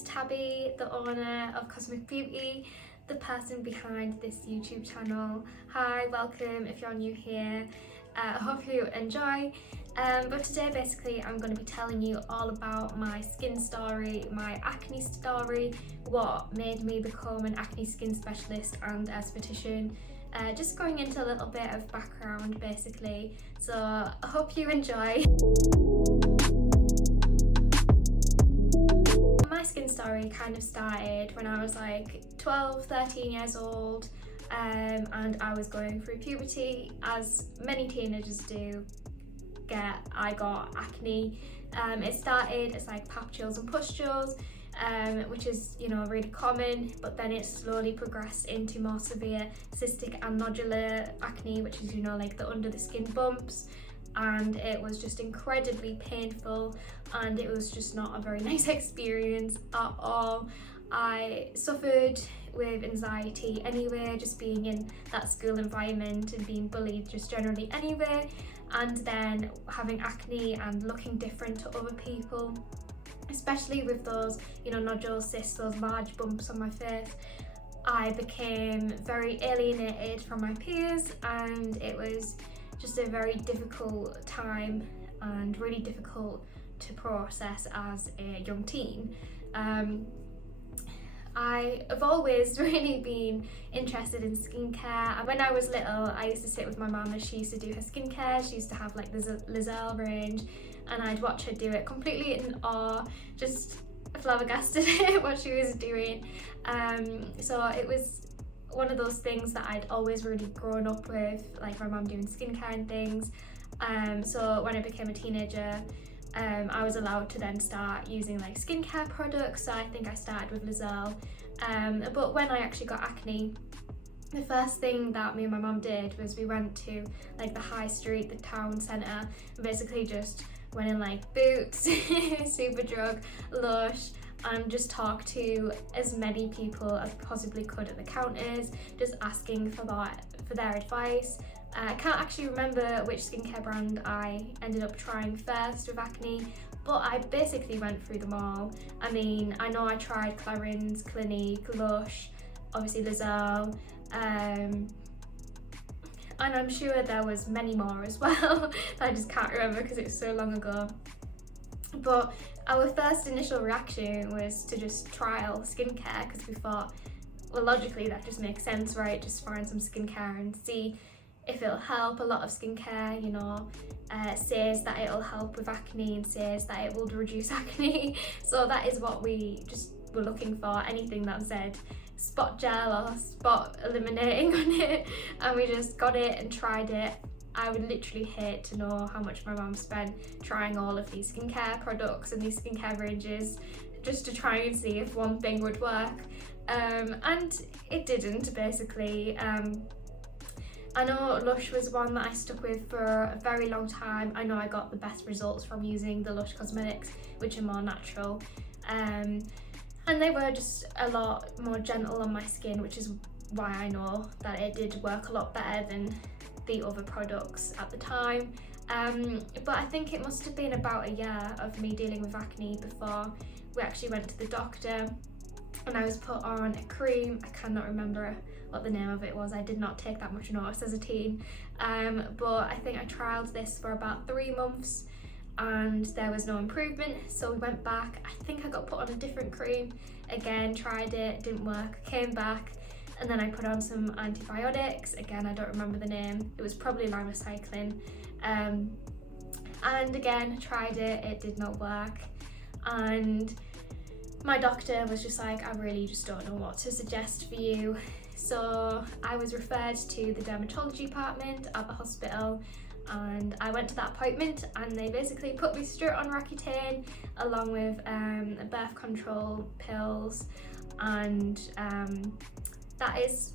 it's Tabi, the owner of Cosmic Beauty, the person behind this YouTube channel. Hi, welcome if you're new here. I hope you enjoy. But today basically I'm going to be telling you all about my skin story, my acne story, what made me become an acne skin specialist and esthetician. Just going into a little bit of background basically, so I hope you enjoy. My skin story kind of started when I was like 12, 13 years old, and I was going through puberty, as many teenagers do. I got acne. It started as like papules and pustules, which is, you know, really common, but then it slowly progressed into more severe cystic and nodular acne, which is, you know, like the under the skin bumps, and it was just incredibly painful, and it was just not a very nice experience at all. I suffered with anxiety anyway, just being in that school environment and being bullied just generally anyway, and then having acne and looking different to other people, especially with those, you know, nodules, cysts, those large bumps on my face. I became very alienated from my peers, and it was just a very difficult time and really difficult to process as a young teen. I have always really been interested in skincare. When I was little, I used to sit with my mum as she used to do her skincare. She used to have like the Lizelle range, and I'd watch her do it completely in awe, just flabbergasted at what she was doing. So it was one of those things that I'd always really grown up with, like my mum doing skincare and things. So when I became a teenager, I was allowed to then start using like skincare products. So I think I started with Lizelle, but when I actually got acne, the first thing that me and my mum did was we went to like the high street, the town centre, and basically just went in like Boots, Superdrug, Lush, and just talked to as many people as possibly could at the counters, just asking for their advice. I can't actually remember which skincare brand I ended up trying first with acne, but I basically went through them all. I mean, I know I tried Clarins, Clinique, Lush, obviously Lizelle, and I'm sure there was many more as well that I just can't remember because it was so long ago. But our first initial reaction was to just trial skincare, because we thought, well, logically that just makes sense, right? Just find some skincare and see if it'll help. A lot of skincare, you know, says that it'll help with acne and says that it will reduce acne. So that is what we just were looking for, anything that said spot gel or spot eliminating on it, and we just got it and tried it. I would literally hate to know how much my mum spent trying all of these skincare products and these skincare ranges just to try and see if one thing would work, and it didn't basically. I know Lush was one that I stuck with for a very long time. I know I got the best results from using the Lush cosmetics, which are more natural, and they were just a lot more gentle on my skin, which is why I know that it did work a lot better than the other products at the time. But I think it must have been about a year of me dealing with acne before we actually went to the doctor, and I was put on a cream. I cannot remember what the name of it was. I did not take that much notice as a teen, but I think I trialed this for about 3 months and there was no improvement, so we went back. I think I got put on a different cream again, tried it, didn't work, came back, and then I put on some antibiotics. Again, I don't remember the name. It was probably linocycline, and again tried it, it did not work, and my doctor was just like, I really just don't know what to suggest for you. So I was referred to the dermatology department at the hospital, and I went to that appointment and they basically put me straight on Roaccutane along with birth control pills, and that is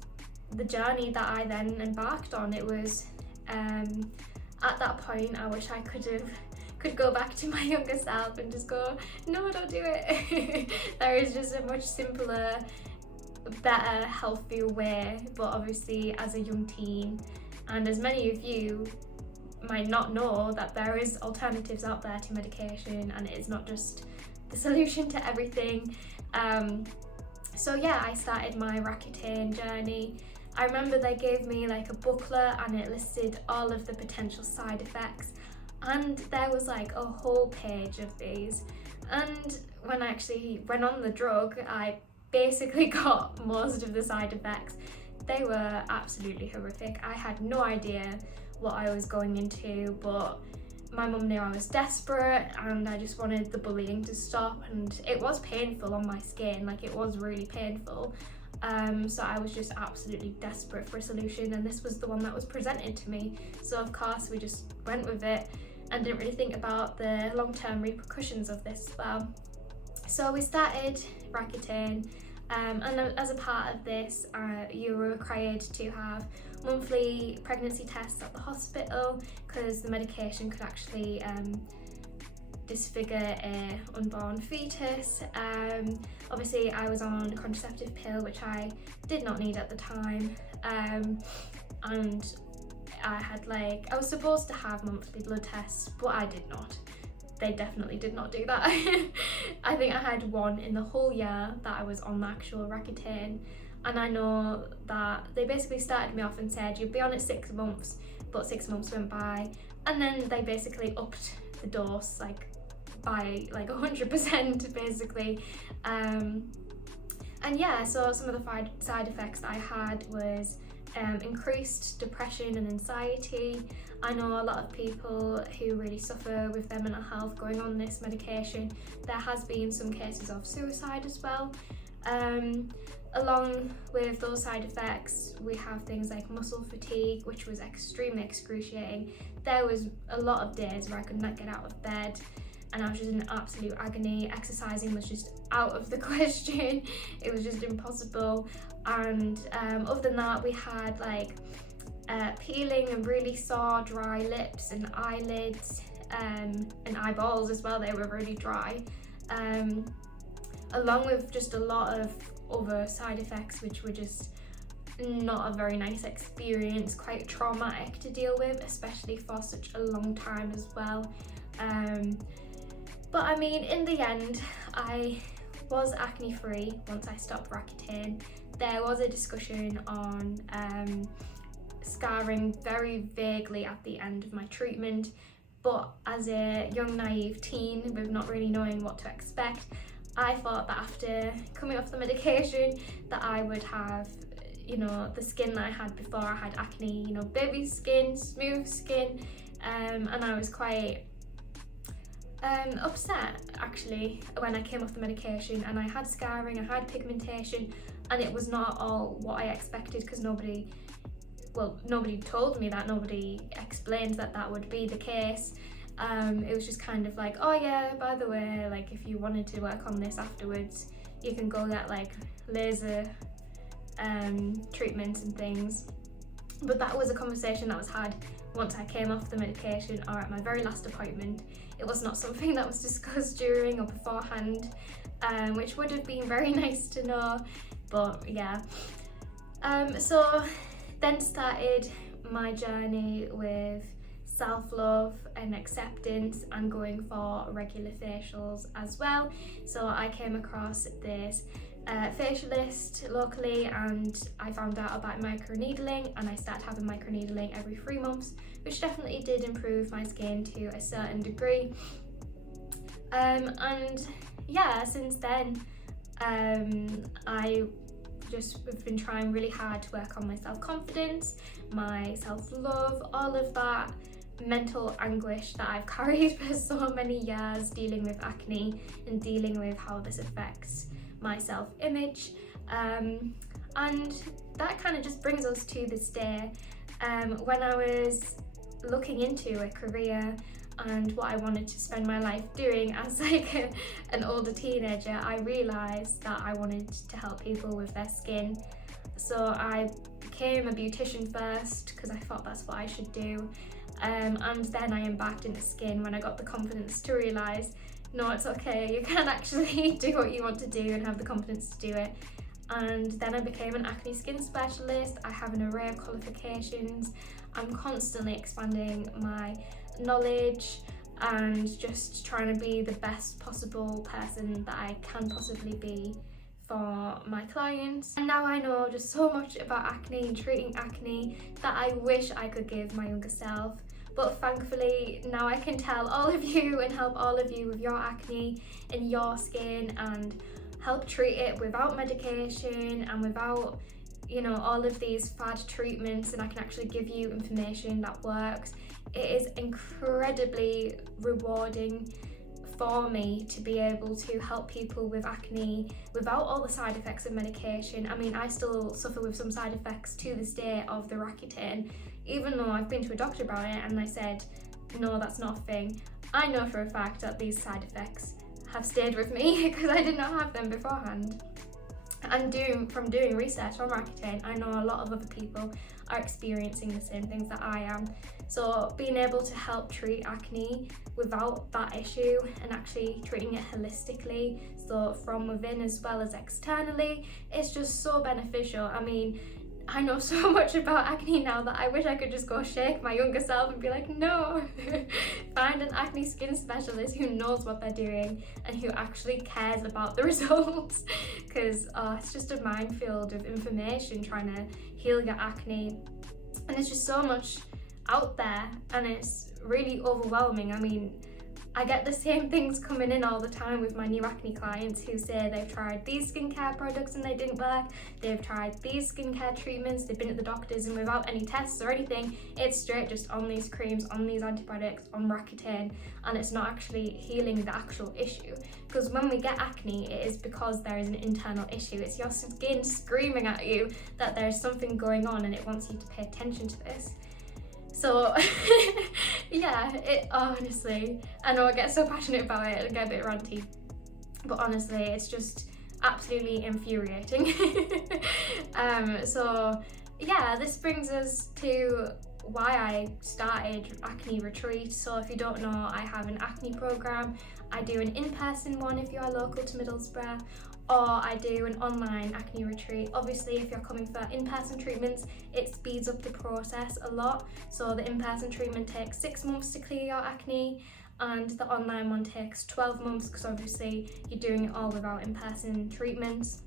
the journey that I then embarked on. It was at that point I wish I could go back to my younger self and just go, no, don't do it. There is just a much simpler, better, healthier way. But obviously as a young teen, and as many of you might not know, that there is alternatives out there to medication, and it is not just the solution to everything. So yeah, I started my Roaccutane journey. I remember they gave me like a booklet and it listed all of the potential side effects, and there was like a whole page of these. And when I actually went on the drug, I basically got most of the side effects. They were absolutely horrific. I had no idea what I was going into, but my mum knew I was desperate and I just wanted the bullying to stop, and it was painful on my skin, like it was really painful. So I was just absolutely desperate for a solution, and this was the one that was presented to me. So of course we just went with it and didn't really think about the long-term repercussions of this as well. So we started Roaccutane, and as a part of this, you were required to have monthly pregnancy tests at the hospital, because the medication could actually disfigure a unborn fetus. Obviously I was on a contraceptive pill, which I did not need at the time, and I was supposed to have monthly blood tests, but I did not. They definitely did not do that. I think I had one in the whole year that I was on the actual Roaccutane, and I know that they basically started me off and said you'd be on it 6 months, but 6 months went by, and then they basically upped the dose like by like 100% basically. And yeah, so some of the side effects that I had was increased depression and anxiety. I know a lot of people who really suffer with their mental health going on this medication. There has been some cases of suicide as well. Along with those side effects, we have things like muscle fatigue, which was extremely excruciating. There was a lot of days where I could not get out of bed and I was just in absolute agony. Exercising was just out of the question. It was just impossible. And other than that, we had like peeling and really sore, dry lips and eyelids, and eyeballs as well. They were really dry, along with just a lot of other side effects which were just not a very nice experience, quite traumatic to deal with, especially for such a long time as well. But I mean, in the end, I was acne free once I stopped Roaccutane. There was a discussion on scarring very vaguely at the end of my treatment, but as a young naive teen with not really knowing what to expect, I thought that after coming off the medication that I would have, you know, the skin that I had before I had acne, you know, baby skin, smooth skin, and I was quite upset actually when I came off the medication, and I had scarring, I had pigmentation, and it was not all what I expected, because nobody told me that, nobody explained that that would be the case. It was just kind of like, oh yeah, by the way, like if you wanted to work on this afterwards, you can go get like laser treatments and things. But that was a conversation that was had once I came off the medication or at my very last appointment. It was not something that was discussed during or beforehand, which would have been very nice to know, but yeah. So then started my journey with self-love and acceptance and going for regular facials as well. So I came across this facialist locally, and I found out about microneedling, and I started having microneedling every 3 months, which definitely did improve my skin to a certain degree. And yeah, since then I just have been trying really hard to work on my self-confidence, my self-love, all of that mental anguish that I've carried for so many years, dealing with acne and dealing with how this affects my self-image. And that kind of just brings us to this day. When I was looking into a career and what I wanted to spend my life doing as like an older teenager, I realised that I wanted to help people with their skin. So I became a beautician first, because I thought that's what I should do. And then I embarked into skin when I got the confidence to realise, no, it's okay, you can actually do what you want to do and have the confidence to do it. And then I became an acne skin specialist. I have an array of qualifications. I'm constantly expanding my knowledge and just trying to be the best possible person that I can possibly be for my clients. And now I know just so much about acne and treating acne that I wish I could give my younger self. But thankfully now I can tell all of you and help all of you with your acne and your skin, and help treat it without medication and without, you know, all of these fad treatments, and I can actually give you information that works. It is incredibly rewarding for me to be able to help people with acne without all the side effects of medication. I mean, I still suffer with some side effects to this day of the Roaccutane, even though I've been to a doctor about it and they said, no, that's not a thing. I know for a fact that these side effects have stayed with me because I did not have them beforehand. And from doing research on Roaccutane, I know a lot of other people are experiencing the same things that I am. So being able to help treat acne without that issue and actually treating it holistically, so from within as well as externally, it's just so beneficial. I mean, I know so much about acne now that I wish I could just go shake my younger self and be like, no, find an acne skin specialist who knows what they're doing and who actually cares about the results, because it's just a minefield of information trying to heal your acne, and it's just so much out there and it's really overwhelming. I mean, I get the same things coming in all the time with my new acne clients who say they've tried these skincare products and they didn't work, they've tried these skincare treatments, they've been at the doctors, and without any tests or anything, it's straight just on these creams, on these antibiotics, on Roaccutane, and it's not actually healing the actual issue. Because when we get acne, it is because there is an internal issue. It's your skin screaming at you that there's something going on and it wants you to pay attention to this. So yeah, honestly, I know I get so passionate about it and get a bit ranty, but honestly, it's just absolutely infuriating. So yeah, this brings us to why I started Acne Retreat. So if you don't know, I have an acne program. I do an in-person one if you are local to Middlesbrough, or I do an online acne retreat. Obviously, if you're coming for in-person treatments, it speeds up the process a lot. So the in-person treatment takes 6 months to clear your acne, and the online one takes 12 months because obviously you're doing it all without in-person treatments.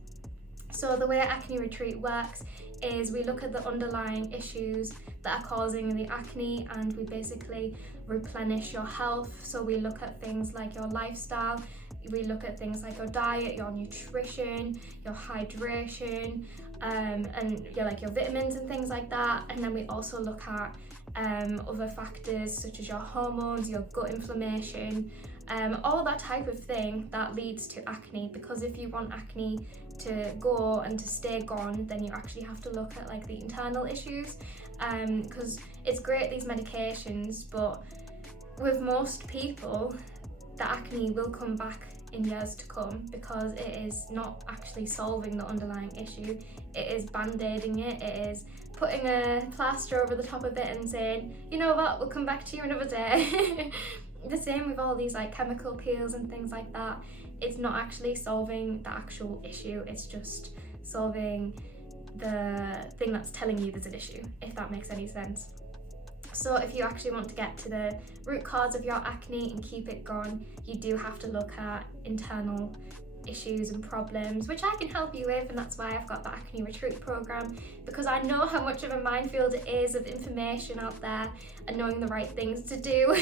So the way Acne Retreat works is we look at the underlying issues that are causing the acne, and we basically replenish your health. So we look at things like your lifestyle, we look at things like your diet, your nutrition, your hydration, and your vitamins and things like that. And then we also look at other factors such as your hormones, your gut inflammation, all that type of thing that leads to acne. Because if you want acne to go and to stay gone, then you actually have to look at like the internal issues, because it's great, these medications, but with most people the acne will come back in years to come because it is not actually solving the underlying issue. It is band-aiding it, it is putting a plaster over the top of it and saying, you know what, we'll come back to you another day. The same with all these like chemical peels and things like that. It's not actually solving the actual issue, it's just solving the thing that's telling you there's an issue, if that makes any sense. So if you actually want to get to the root cause of your acne and keep it gone, you do have to look at internal issues and problems, which I can help you with, and that's why I've got the Acne Retreat program, because I know how much of a minefield it is of information out there and knowing the right things to do.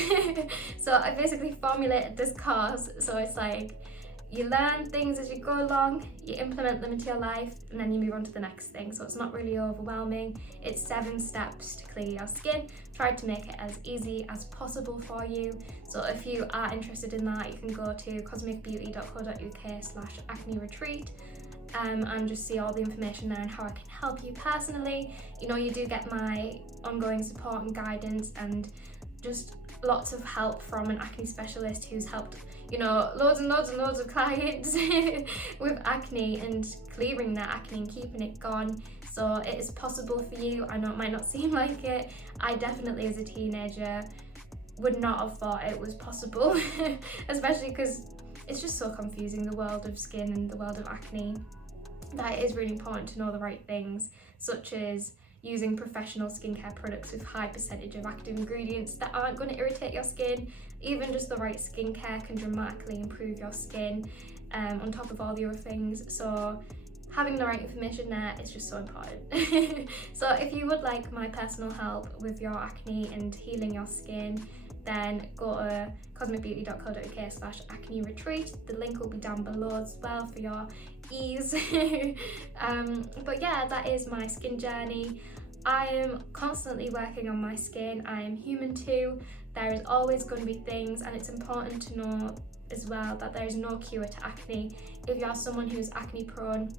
So I basically formulated this course, so it's like you learn things as you go along, you implement them into your life, and then you move on to the next thing. So it's not really overwhelming. It's 7 steps to clear your skin. Tried to make it as easy as possible for you. So if you are interested in that, you can go to cosmicbeauty.co.uk/acne retreat and just see all the information there and how I can help you personally. You know, you do get my ongoing support and guidance and just lots of help from an acne specialist who's helped, you know, loads and loads and loads of clients with acne and clearing their acne and keeping it gone. So it is possible for you. I know it might not seem like it. I definitely as a teenager would not have thought it was possible, especially because it's just so confusing, the world of skin and the world of acne, that it is really important to know the right things, such as using professional skincare products with high percentage of active ingredients that aren't going to irritate your skin. Even just the right skincare can dramatically improve your skin, on top of all the other things. So having the right information there is just so important. So if you would like my personal help with your acne and healing your skin, then go to cosmicbeauty.co.uk/acne retreat. The link will be down below as well for your ease. But yeah, that is my skin journey. I am constantly working on my skin. I am human too. There is always going to be things, and it's important to know as well that there is no cure to acne. If you are someone who is acne prone,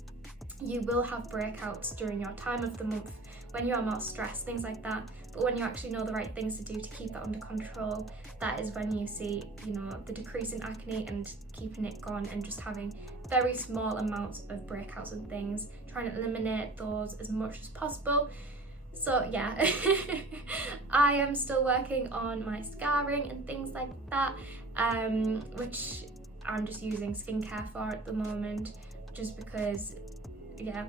you will have breakouts during your time of the month when you are more stressed, things like that. But when you actually know the right things to do to keep that under control, that is when you see, you know, the decrease in acne and keeping it gone and just having very small amounts of breakouts and things, trying to eliminate those as much as possible. So yeah, I am still working on my scarring and things like that, which I'm just using skincare for at the moment, just because, yeah.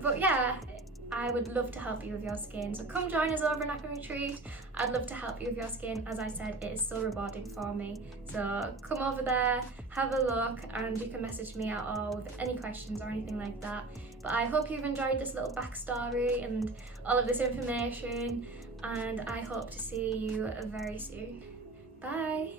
But yeah, I would love to help you with your skin, so come join us over in Acne Retreat. I'd love to help you with your skin. As I said, it is so rewarding for me, so come over there, have a look, and you can message me at all with any questions or anything like that. But I hope you've enjoyed this little backstory and all of this information, and I hope to see you very soon. Bye.